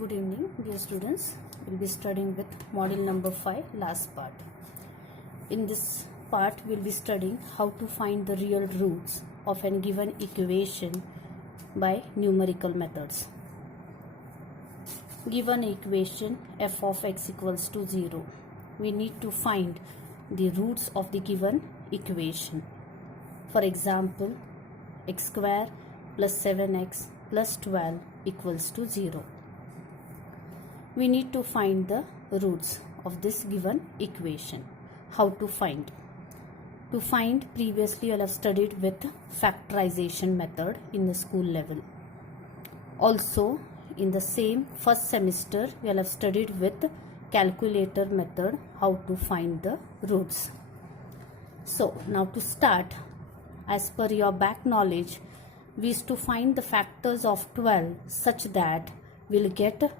Good evening, dear students. We'll be studying with module number 5, last part. In this part, we'll be studying how to find the real roots of a given equation by numerical methods. Given equation f of x equals to 0, we need to find the roots of the given equation. For example, x square plus 7x plus 12 equals to 0. We need to find the roots of this given equation. How to find? To find, previously you will have studied with factorization method in the school level. Also, in the same first semester, you will have studied with calculator method how to find the roots. So, now to start, as per your back knowledge, we is to find the factors of 12 such that we will get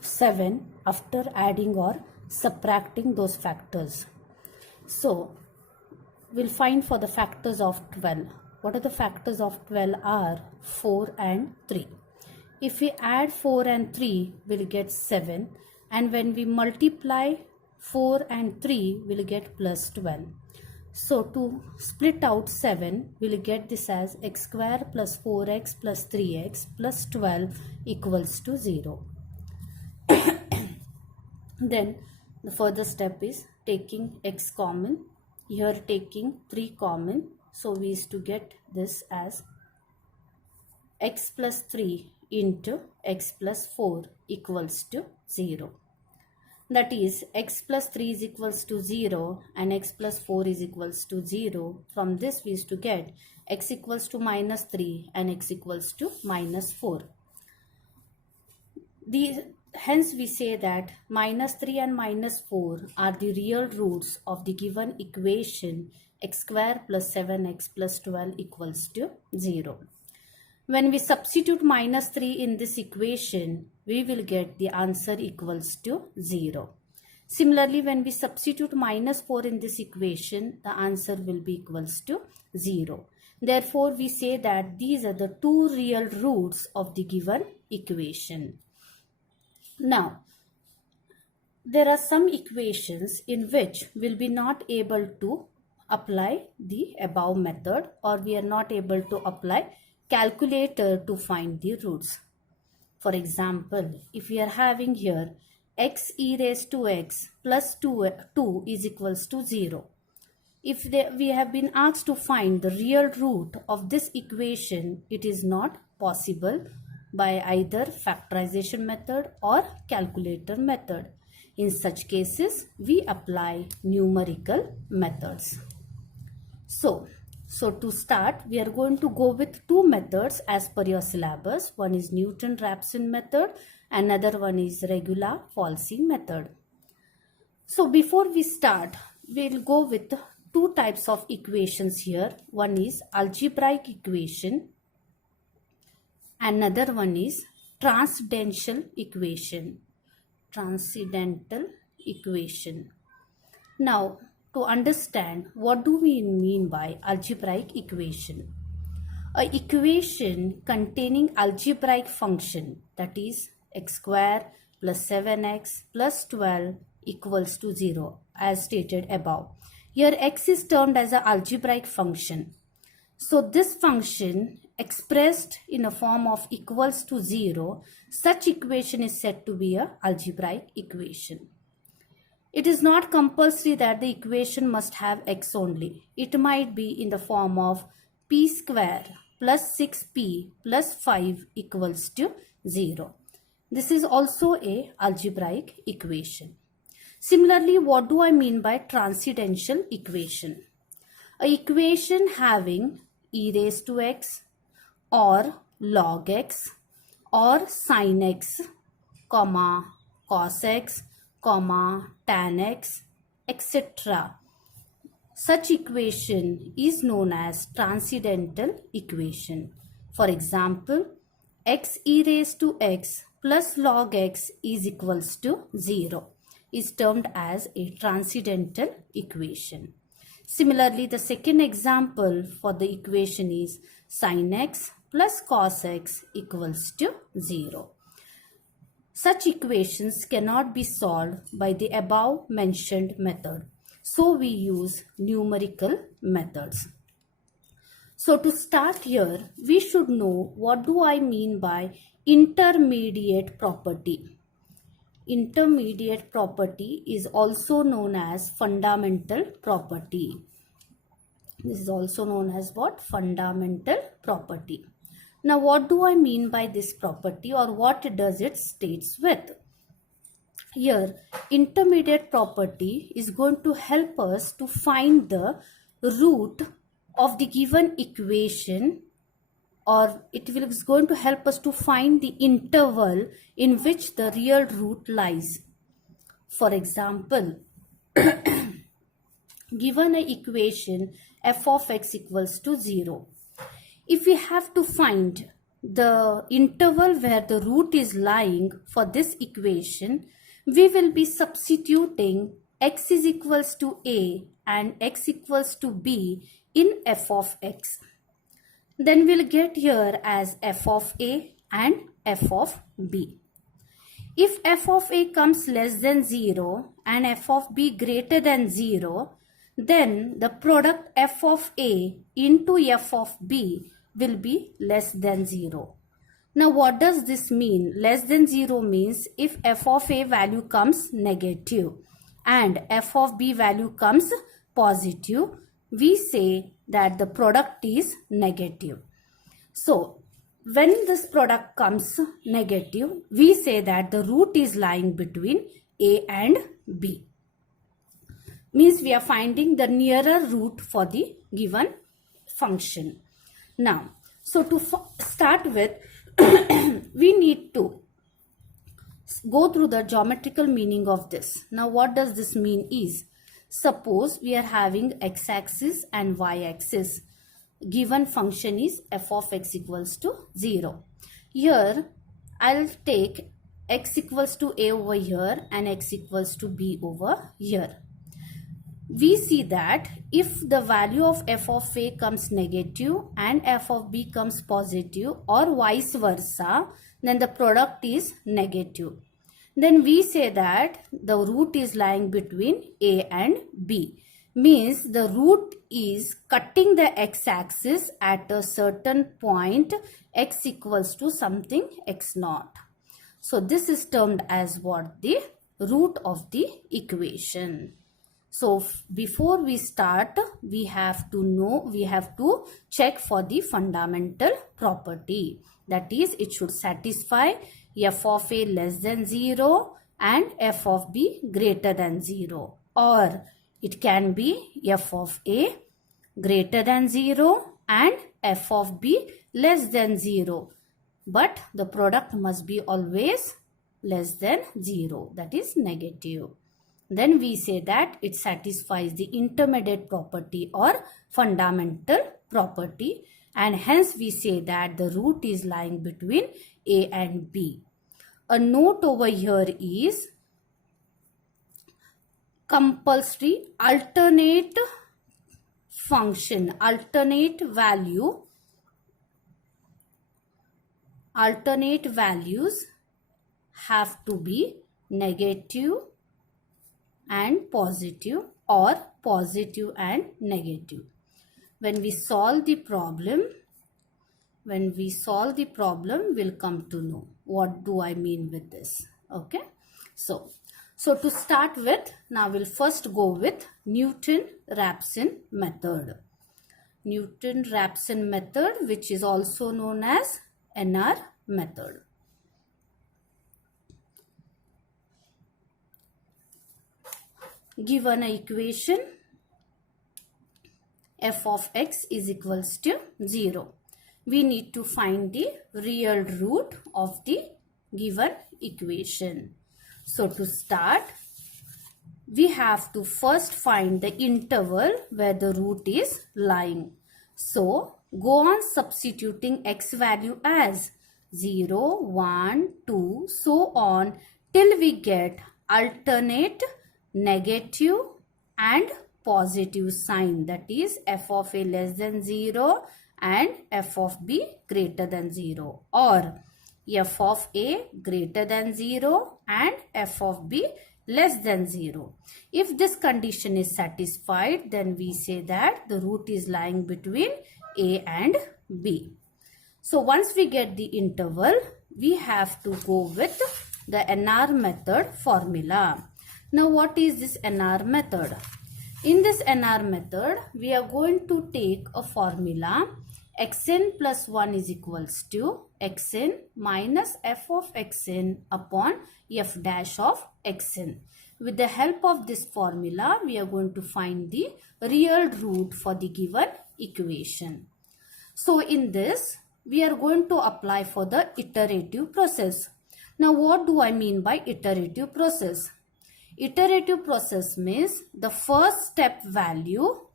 7 after adding or subtracting those factors. So, we'll find for the factors of 12. What are the factors of 12 are 4 and 3. If we add 4 and 3, we'll get 7. And when we multiply 4 and 3, we'll get plus 12. So to split out 7, we'll get this as x square plus 4x plus 3x plus 12 equals to 0. Then the further step is taking x common. Here taking 3 common. So we is to get this as x plus 3 into x plus 4 equals to 0. That is x plus 3 is equals to 0 and x plus 4 is equals to 0. From this we is to get x equals to minus 3 and x equals to minus 4. Hence we say that minus 3 and minus 4 are the real roots of the given equation x square plus 7x plus 12 equals to 0. When we substitute minus 3 in this equation, we will get the answer equals to 0. Similarly, when we substitute minus 4 in this equation, the answer will be equals to 0. Therefore, we say that these are the two real roots of the given equation. Now, there are some equations in which we'll be not able to apply the above method, or we are not able to apply calculator to find the roots. For example, if we are having here x e raised to x plus 2 is equals to 0. If we have been asked to find the real root of this equation, it is not possible by either factorization method or calculator method. In such cases, we apply numerical methods. So to start, we are going to go with two methods as per your syllabus. One is Newton-Raphson method, another one is regular falsy method. So before we start, we will go with two types of equations here. One is algebraic equation, another one is transcendental equation. Now, to understand what do we mean by algebraic equation. A equation containing algebraic function, that is x square plus 7x plus 12 equals to 0 as stated above. Here x is termed as an algebraic function. So this function expressed in a form of equals to 0, such equation is said to be an algebraic equation. It is not compulsory that the equation must have x only. It might be in the form of p square plus 6p plus 5 equals to 0. This is also a algebraic equation. Similarly, what do I mean by transcendental equation? A equation having e raised to x or log x or sin x, comma, cos x, comma, tan x, etc. Such equation is known as transcendental equation. For example, x e raised to x plus log x is equals to 0 is termed as a transcendental equation. Similarly, the second example for the equation is sin x plus cos x equals to 0. Such equations cannot be solved by the above mentioned method. So we use numerical methods. So to start here, we should know what do I mean by intermediate property. Intermediate property is also known as fundamental property. This is also known as what? Fundamental property. Now what do I mean by this property, or what does it states with? Here, intermediate property is going to help us to find the root of the given equation, or is going to help us to find the interval in which the real root lies. For example, given an equation f of x equals to 0. If we have to find the interval where the root is lying for this equation, we will be substituting x is equals to a and x equals to b in f of x. Then we'll get here as f of a and f of b. If f of a comes less than 0 and f of b greater than 0, then the product f of a into f of b will be less than 0. Now what does this mean? Less than 0 means if f of a value comes negative and f of b value comes positive, we say that the product is negative. So when this product comes negative, we say that the root is lying between a and b. Means we are finding the nearer root for the given function. Now, so to start with, we need to go through the geometrical meaning of this. Now, what does this mean is, suppose we are having x-axis and y-axis. Given function is f of x equals to 0. Here, I'll take x equals to a over here and x equals to b over here. We see that if the value of f of a comes negative and f of b comes positive, or vice versa, then the product is negative. Then we say that the root is lying between a and b. Means the root is cutting the x-axis at a certain point x equals to something x naught. So this is termed as what? The root of the equation. So before we start, we have to check for the fundamental property. That is, it should satisfy f of a less than 0 and f of b greater than 0. Or it can be f of a greater than 0 and f of b less than 0. But the product must be always less than 0. That is negative. Then we say that it satisfies the intermediate property or fundamental property, and hence we say that the root is lying between a and b. A note over here is compulsory alternate function, alternate values have to be negative and positive or positive and negative. When we solve the problem, we'll come to know what do I mean with this. Okay. So to start with, now we'll first go with Newton-Raphson method. Newton-Raphson method, which is also known as NR method. Given an equation f of x is equals to 0. We need to find the real root of the given equation. So to start, we have to first find the interval where the root is lying. So go on substituting x value as 0, 1, 2, so on till we get alternate negative and positive sign, that is f of a less than 0 and f of b greater than 0. Or f of a greater than 0 and f of b less than 0. If this condition is satisfied, then we say that the root is lying between a and b. So once we get the interval, we have to go with the NR method formula. Now what is this NR method? In this NR method, we are going to take a formula xn plus 1 is equals to xn minus f of xn upon f dash of xn. With the help of this formula, we are going to find the real root for the given equation. So in this, we are going to apply for the iterative process. Now what do I mean by iterative process? Iterative process means the first step value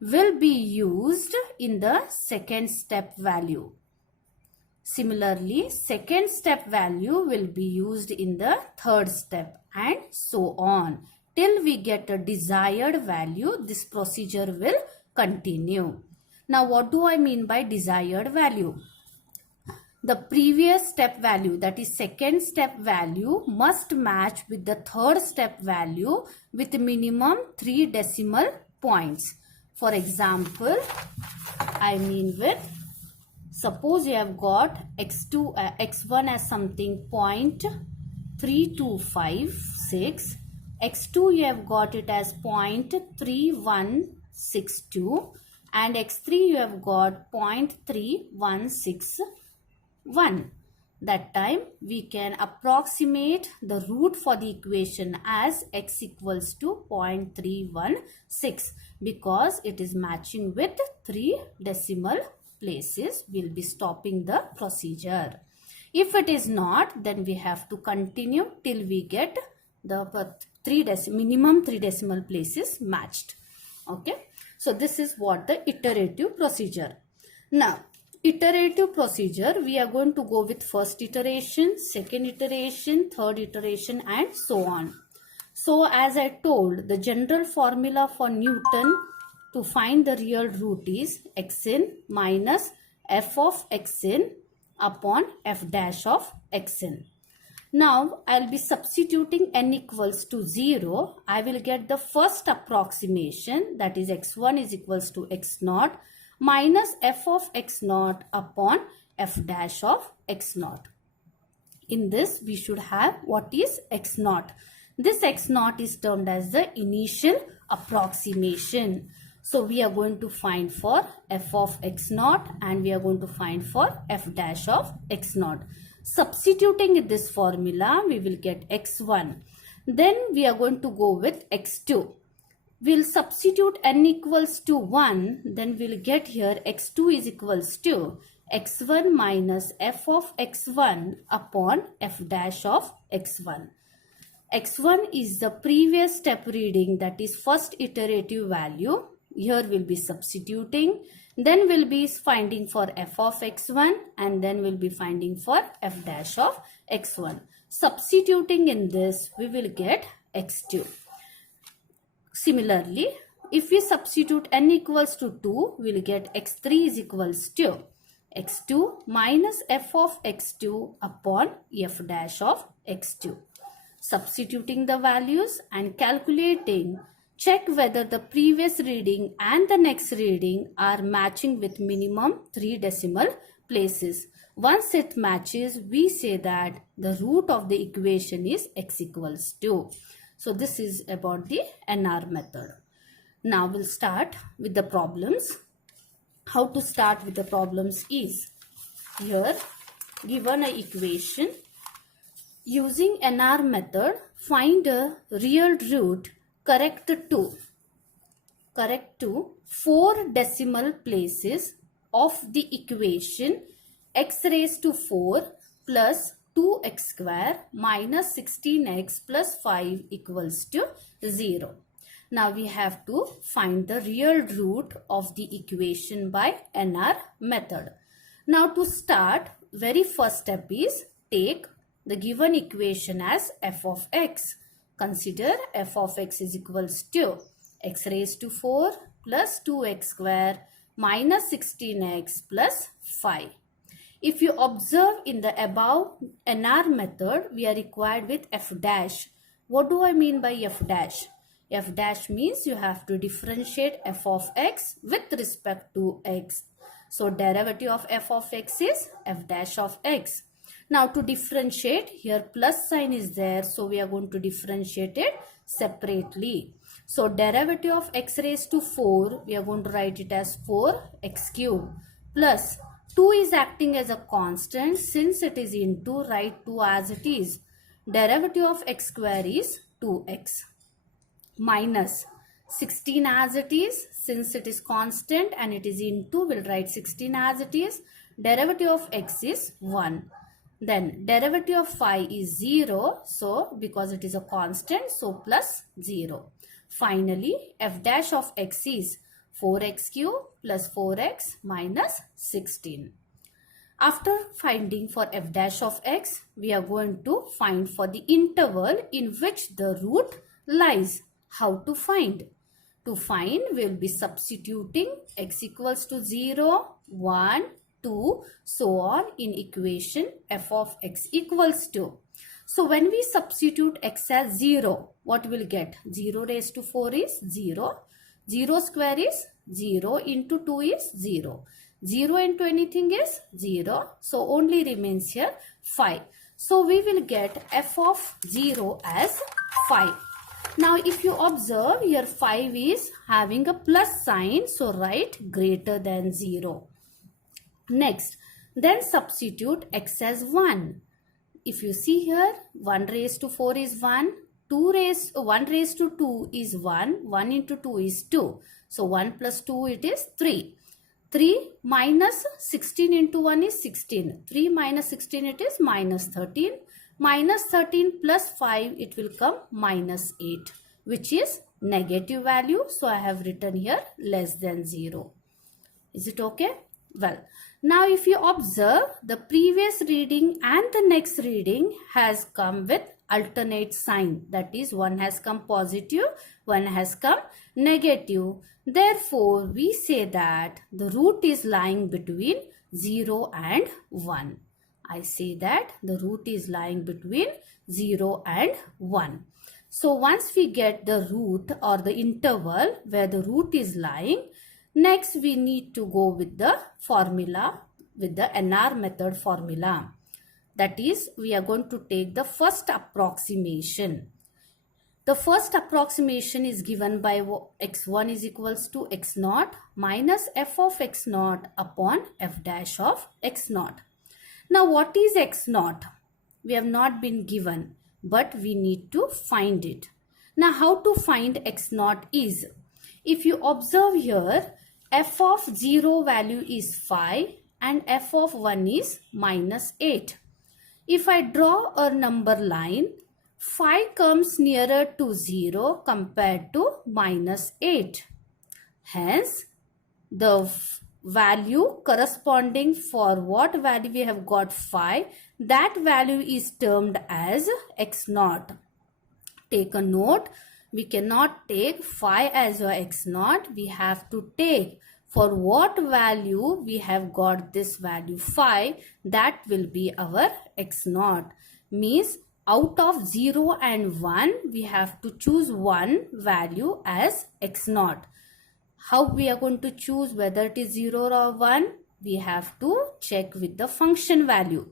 will be used in the second step value. Similarly, second step value will be used in the third step and so on. Till we get a desired value, this procedure will continue. Now what do I mean by desired value? The previous step value, that is second step value, must match with the third step value with minimum 3 decimal points. For example, I mean with, suppose you have got x1 as something 0.3256, x2 you have got it as 0.3162 and x3 you have got 0.3161. That time we can approximate the root for the equation as x equals to 0.316 because it is matching with 3 decimal places. We'll be stopping the procedure. If it is not, then we have to continue till we get the minimum 3 decimal places matched. Okay. So this is what the iterative procedure. Now, iterative procedure, we are going to go with first iteration, second iteration, third iteration and so on. So as I told, the general formula for Newton to find the real root is xn minus f of xn upon f dash of xn. Now I'll be substituting n equals to 0. I will get the first approximation, that is x1 is equals to x naught minus f of x naught upon f dash of x naught. In this we should have what is x naught. This x naught is termed as the initial approximation. So we are going to find for f of x naught and we are going to find for f dash of x naught. Substituting in this formula, we will get x1. Then we are going to go with x2. We'll substitute n equals to 1. Then we'll get here x2 is equals to x1 minus f of x1 upon f dash of x1. x1 is the previous step reading, that is first iterative value. Here we'll be substituting. Then we'll be finding for f of x1 and then we'll be finding for f dash of x1. Substituting in this, we will get x2. Similarly, if we substitute n equals to 2, we will get x3 is equals to x2 minus f of x2 upon f dash of x2. Substituting the values and calculating, check whether the previous reading and the next reading are matching with minimum 3 decimal places. Once it matches, we say that the root of the equation is x equals to. So this is about the NR method. Now we'll start with the problems. How to start with the problems is, here given an equation, using NR method, find a real root correct to 4 decimal places of the equation x raised to 4 plus 2x square minus 16x plus 5 equals to 0. Now we have to find the real root of the equation by NR method. Now to start, very first step is take the given equation as f of x. Consider f of x is equals to x raised to 4 plus 2x square minus 16x plus 5. If you observe in the above NR method, we are required with f dash. What do I mean by f dash? F dash means you have to differentiate f of x with respect to x. So derivative of f of x is f dash of x. Now to differentiate, here plus sign is there, so we are going to differentiate it separately. So derivative of x raised to 4, we are going to write it as 4x cube plus 2 is acting as a constant. Since it is into, write 2 as it is. Derivative of x square is 2x minus 16 as it is. Since it is constant and it is into, we'll write 16 as it is. Derivative of x is 1. Then derivative of 5 is 0. So because it is a constant, so plus 0. Finally, f dash of x is 4x cube plus 4x minus 16. After finding for f dash of x, we are going to find for the interval in which the root lies. How to find? To find, we will be substituting x equals to 0, 1, 2, so on in equation f of x equals to. So when we substitute x as 0, what will get? 0 raised to 4 is 0. 0 square is 0 into 2 is 0. 0 into anything is 0. So only remains here 5. So we will get f of 0 as 5. Now if you observe, here 5 is having a plus sign. So write greater than 0. Next, then substitute x as 1. If you see here, 1 raised to 4 is 1. 1 raised to 2 is 1. 1 into 2 is 2. So 1 plus 2 it is 3. 3 minus 16 into 1 is 16. 3 minus 16 it is minus 13. Minus 13 plus 5 it will come minus 8, which is negative value. So I have written here less than 0. Is it okay? Well, now if you observe, the previous reading and the next reading has come with alternate sign. That is, one has come positive, one has come negative. Therefore, we say that the root is lying between 0 and 1. I say that the root is lying between 0 and 1. So once we get the root or the interval where the root is lying, next we need to go with the formula, with the NR method formula. That is, we are going to take the first approximation. The first approximation is given by x1 is equals to x0 minus f of x0 upon f dash of x0. Now what is x0? We have not been given, but we need to find it. Now how to find x0 is, if you observe here, f of 0 value is 5 and f of 1 is minus 8. If I draw a number line, 5 comes nearer to 0 compared to minus 8. Hence, the value corresponding for what value we have got 5, that value is termed as x0. Take a note, we cannot take 5 as our x0. We have to take for what value we have got this value 5, that will be our x0. Means out of 0 and 1, we have to choose one value as x0. How we are going to choose whether it is 0 or 1? We have to check with the function value.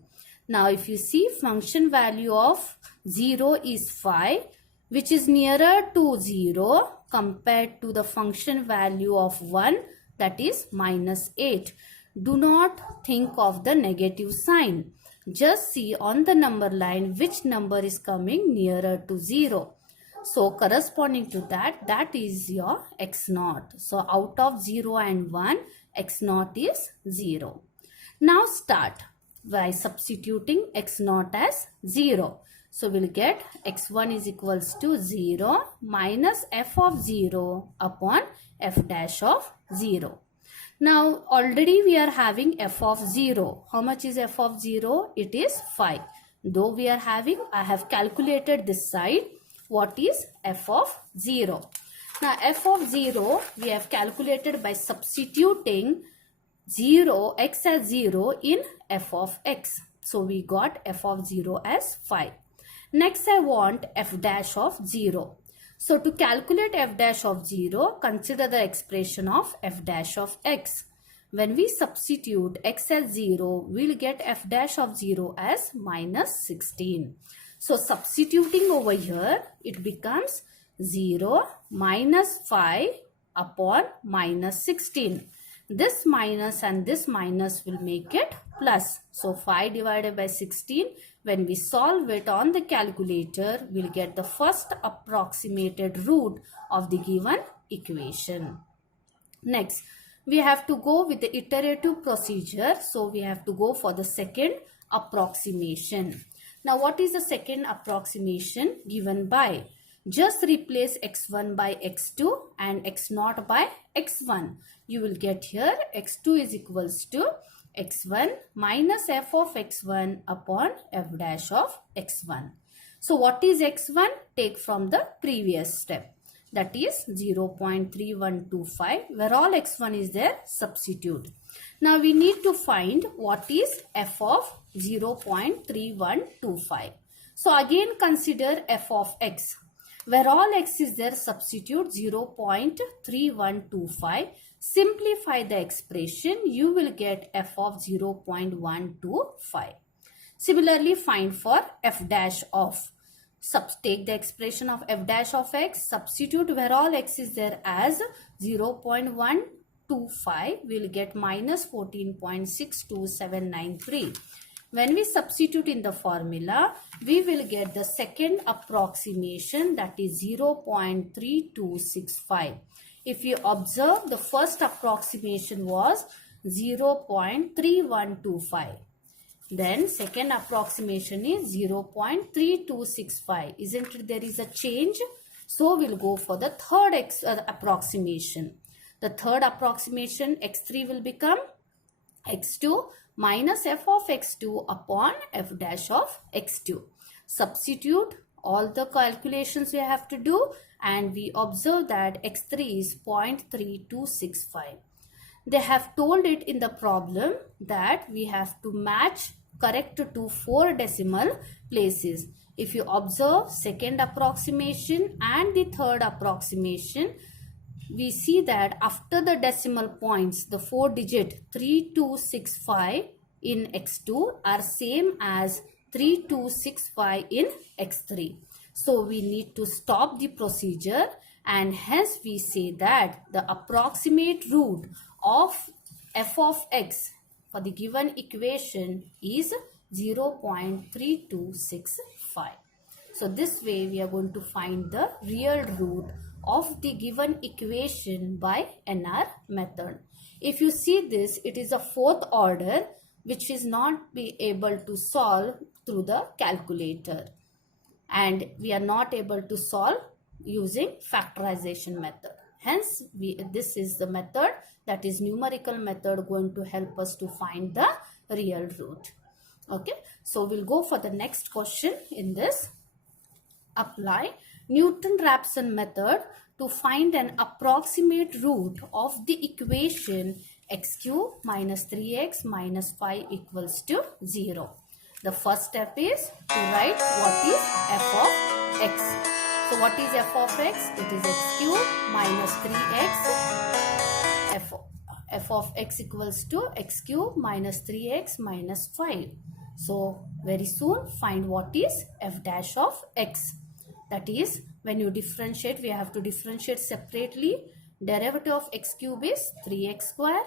Now if you see, function value of 0 is 5, which is nearer to 0 compared to the function value of 1, that is minus 8. Do not think of the negative sign. Just see on the number line which number is coming nearer to 0. So corresponding to that, that is your x0. So out of 0 and 1, x0 is 0. Now start by substituting x0 as 0. So we'll get x1 is equals to 0 minus f of 0 upon f dash of 0. Now already we are having f of 0. How much is f of 0? It is 5. Though we are having, I have calculated this side. What is f of 0? Now f of 0 we have calculated by substituting x as 0 in f of x. So we got f of 0 as 5. Next I want f dash of 0. So to calculate f dash of 0, consider the expression of f dash of x. When we substitute x as 0, we'll get f dash of 0 as minus 16. So substituting over here, it becomes 0 minus 5 upon minus 16. This minus and this minus will make it plus. So 5 divided by 16, when we solve it on the calculator, we'll get the first approximated root of the given equation. Next, we have to go with the iterative procedure. So we have to go for the second approximation. Now what is the second approximation given by? Just replace x1 by x2 and x0 by x1. You will get here x2 is equals to x1 minus f of x1 upon f dash of x1. So what is x1? Take from the previous step. That is 0.3125. Where all x1 is there, substitute. Now we need to find what is f of 0.3125. So again consider f of x. Where all x is there, substitute 0.3125. Simplify the expression, you will get f of 0.125. Similarly, find for f dash of. Take the expression of f dash of x, substitute where all x is there as 0.125, we will get minus 14.62793. When we substitute in the formula, we will get the second approximation, that is 0.3265. If you observe, the first approximation was 0.3125. Then second approximation is 0.3265. Isn't it there is a change? So we'll go for the third approximation. The third approximation, x3 will become x2 minus f of x2 upon f dash of x2. Substitute all the calculations you have to do, and we observe that x3 is 0.3265. They have told it in the problem that we have to match correct to 4 decimal places. If you observe second approximation and the third approximation, we see that after the decimal points, the 4-digit 3265 in x2 are same as 3265 in x3. So we need to stop the procedure, and hence we say that the approximate root of f of x for the given equation is 0.3265. So this way we are going to find the real root of the given equation by NR method. If you see this, it is a fourth order which is not be able to solve through the calculator, and we are not able to solve using factorization method. Hence, this is the method, that is numerical method, going to help us to find the real root. Okay, so we'll go for the next question in this. Apply Newton-Raphson method to find an approximate root of the equation x cube minus 3x minus 5 equals to 0. The first step is to write what is f of x. So what is f of x? It is x cube minus 3x. F of x equals to x cube minus 3x minus 5. So very soon find what is f dash of x. That is, when you differentiate, we have to differentiate separately. Derivative of x cube is 3x square.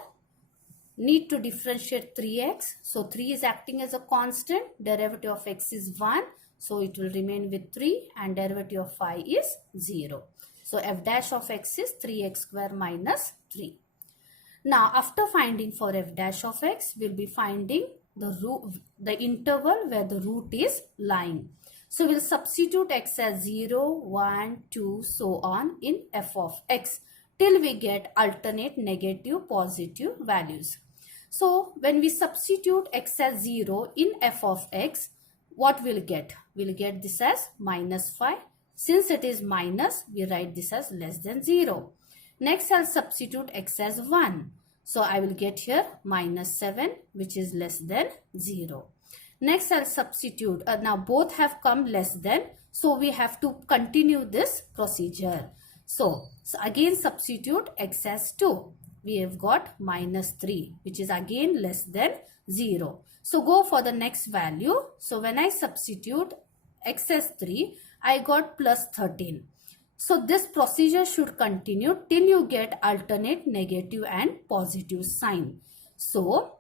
Need to differentiate 3x. So 3 is acting as a constant. Derivative of x is 1. So it will remain with 3, and derivative of 5 is 0. So f dash of x is 3x square minus 3. Now after finding for f dash of x, we will be finding the interval where the root is lying. So we'll substitute x as 0, 1, 2, so on in f of x till we get alternate negative, positive values. So when we substitute x as 0 in f of x, what we'll get? We'll get this as minus 5. Since it is minus, we write this as less than 0. Next, I'll substitute x as 1. So I will get here minus 7, which is less than 0. Next I'll substitute. Now both have come less than. So we have to continue this procedure. So again substitute x as 2. We have got minus 3, which is again less than 0. So go for the next value. So when I substitute x as 3, I got plus 13. So this procedure should continue till you get alternate negative and positive sign. So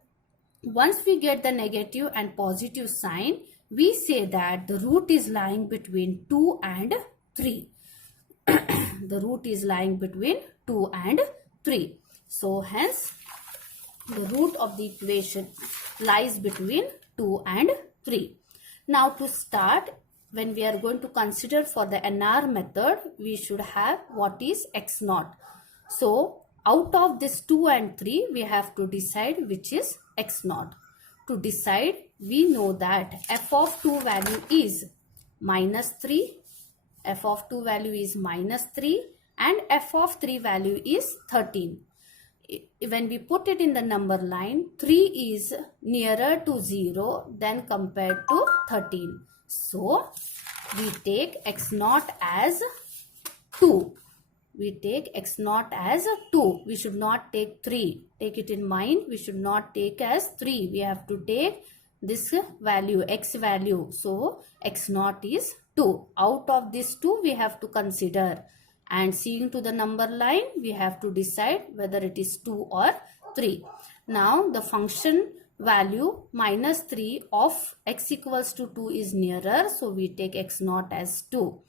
once we get the negative and positive sign, we say that the root is lying between 2 and 3. The root is lying between 2 and 3. So hence the root of the equation lies between 2 and 3. Now to start, when we are going to consider for the NR method, we should have what is x naught. So out of this 2 and 3, we have to decide which is x naught. To decide, we know that f of 2 value is minus 3, f of 2 value is minus 3 and f of 3 value is 13. When we put it in the number line, 3 is nearer to 0 than compared to 13. So we take x naught as 2. We take x naught as 2. We should not take 3. Take it in mind. We should not take as 3. We have to take this value, x value. So x naught is 2. Out of this 2, we have to consider. And seeing to the number line, we have to decide whether it is 2 or 3. Now the function value minus 3 of x equals to 2 is nearer. So we take x naught as 2.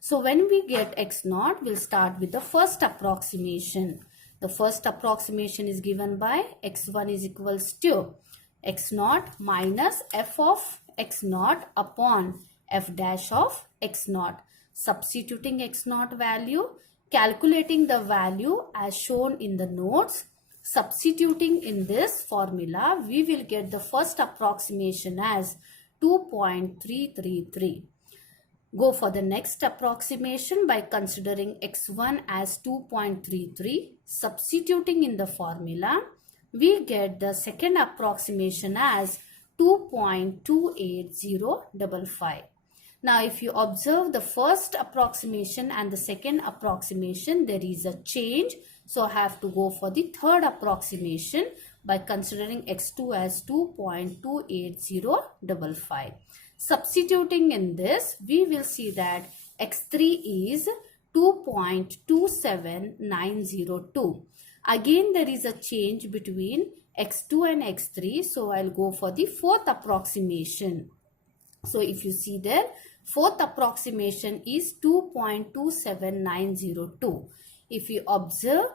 So when we get x naught, we'll start with the first approximation. The first approximation is given by x1 is equals to x naught minus f of x naught upon f dash of x naught. Substituting x naught value, calculating the value as shown in the notes, substituting in this formula, we will get the first approximation as 2.333. Go for the next approximation by considering x1 as 2.33. Substituting in the formula, we get the second approximation as 2.28055. Now, if you observe the first approximation and the second approximation, there is a change. So, I have to go for the third approximation by considering x2 as 2.28055. Substituting in this, we will see that x3 is 2.27902. Again, there is a change between x2 and x3. So, I'll go for the fourth approximation. So, if you see there, fourth approximation is 2.27902. If you observe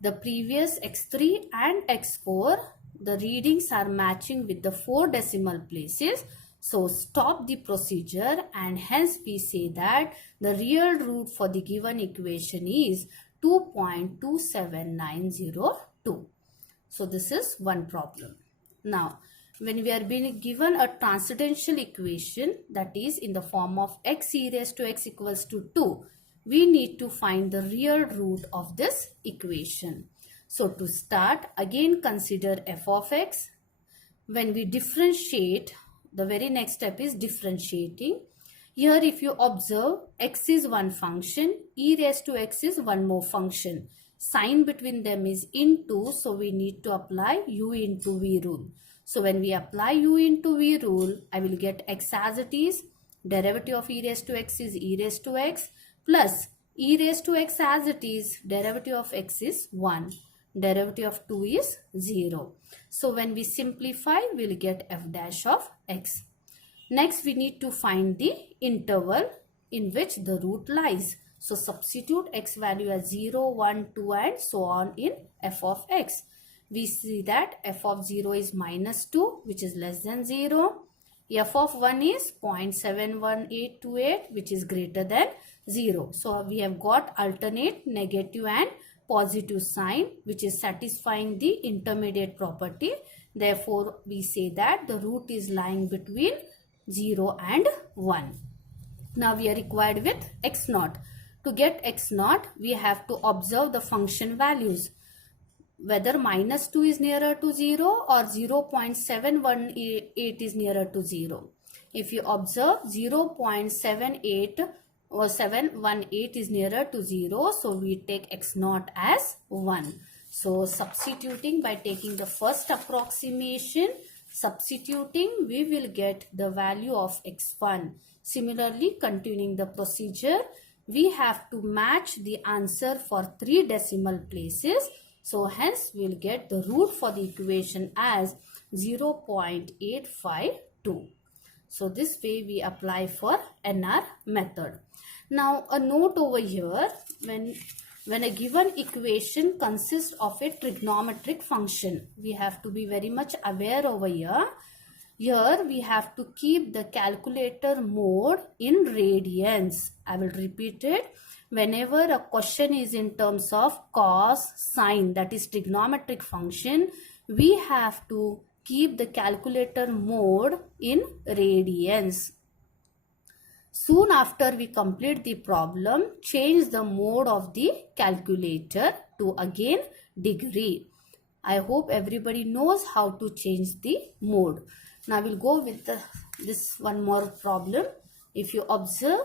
the previous x3 and x4, the readings are matching with the 4 decimal places. So stop the procedure and hence we say that the real root for the given equation is 2.27902. So this is one problem. Now, when we are being given a transcendental equation that is in the form of x e raised to x equals to 2, we need to find the real root of this equation. So to start, again consider f of x. When we differentiate, the very next step is differentiating. Here if you observe, x is one function, e raised to x is one more function. Sign between them is into, so we need to apply u into v rule. So when we apply u into v rule, I will get x as it is. Derivative of e raised to x is e raised to x plus e raised to x as it is. Derivative of x is 1. Derivative of 2 is 0. So when we simplify, we will get f dash of x. Next, we need to find the interval in which the root lies. So substitute x value as 0, 1, 2 and so on in f of x. We see that f of 0 is minus 2, which is less than 0. F of 1 is 0.71828, which is greater than 0. So we have got alternate negative and positive sign, which is satisfying the intermediate property. Therefore, we say that the root is lying between 0 and 1. Now we are required with x naught. To get x naught, we have to observe the function values. whether minus 2 is nearer to 0 or 0.718 is nearer to 0. If you observe 0.78 or 718 is nearer to 0, so we take x0 as 1. So substituting by taking the first approximation, we will get the value of x1. Similarly, continuing the procedure, we have to match the answer for 3 decimal places. So hence we will get the root for the equation as 0.852. So this way we apply for NR method. Now a note over here, when a given equation consists of a trigonometric function, we have to be very much aware over here. Here we have to keep the calculator mode in radians. I will repeat it. Whenever a question is in terms of cos, sine, that is trigonometric function, we have to keep the calculator mode in radians. Soon after we complete the problem, change the mode of the calculator to again degree. I hope everybody knows how to change the mode. Now we'll go with this one more problem. If you observe,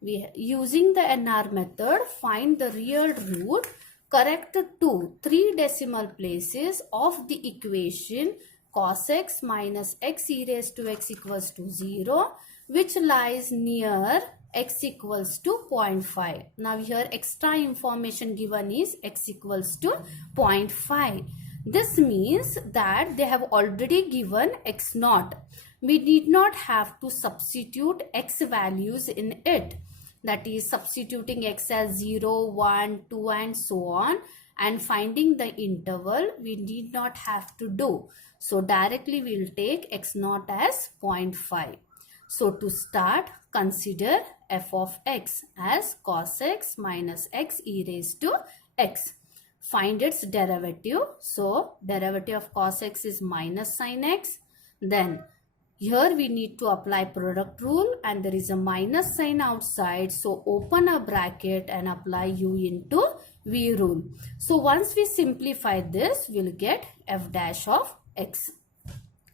using the NR method, find the real root, correct to 3 decimal places of the equation cos x minus x e raised to x equals to 0, which lies near x equals to 0.5. Now here extra information given is x equals to 0.5. This means that they have already given x0. We need not have to substitute x values in it. That is substituting x as 0, 1, 2 and so on, and finding the interval we need not have to do. So directly we will take x0 as 0.5. So to start, consider f of x as cos x minus x e raised to x. Find its derivative. So derivative of cos x is minus sin x. Then here we need to apply product rule, and there is a minus sign outside. So open a bracket and apply u into v rule. So once we simplify this, we'll get f dash of x.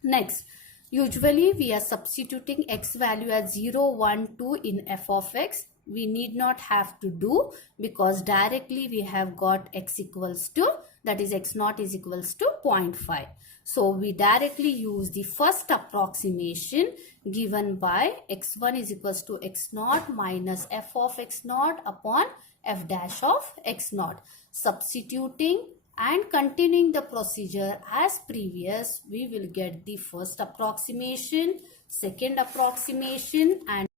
Next, usually we are substituting x value as 0, 1, 2 in f of x. We need not have to do, because directly we have got x equals to, that is x0 is equals to 0.5. So we directly use the first approximation given by x1 is equals to x0 minus f of x0 upon f dash of x0. Substituting and continuing the procedure as previous, we will get the first approximation, second approximation, and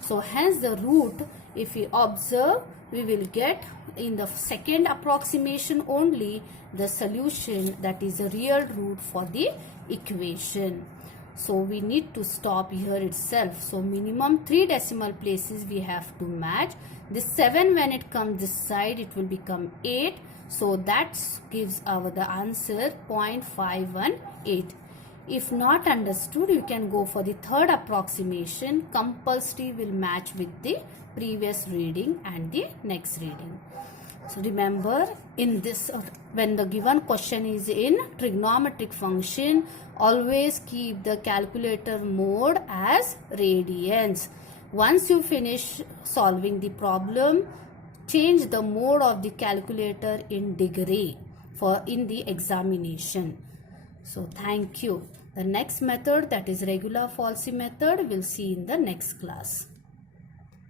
so hence the root, if we observe, we will get in the second approximation only the solution, that is the real root for the equation. So we need to stop here itself. So minimum 3 decimal places we have to match. This 7, when it comes this side, it will become 8. So that gives the answer 0.518. If not understood, you can go for the third approximation. Compulsory will match with the previous reading and the next reading. So remember, in this, when the given question is in trigonometric function, always keep the calculator mode as radians. Once you finish solving the problem, change the mode of the calculator in degree in the examination. So thank you. The next method, that is regular falsi method, we'll see in the next class.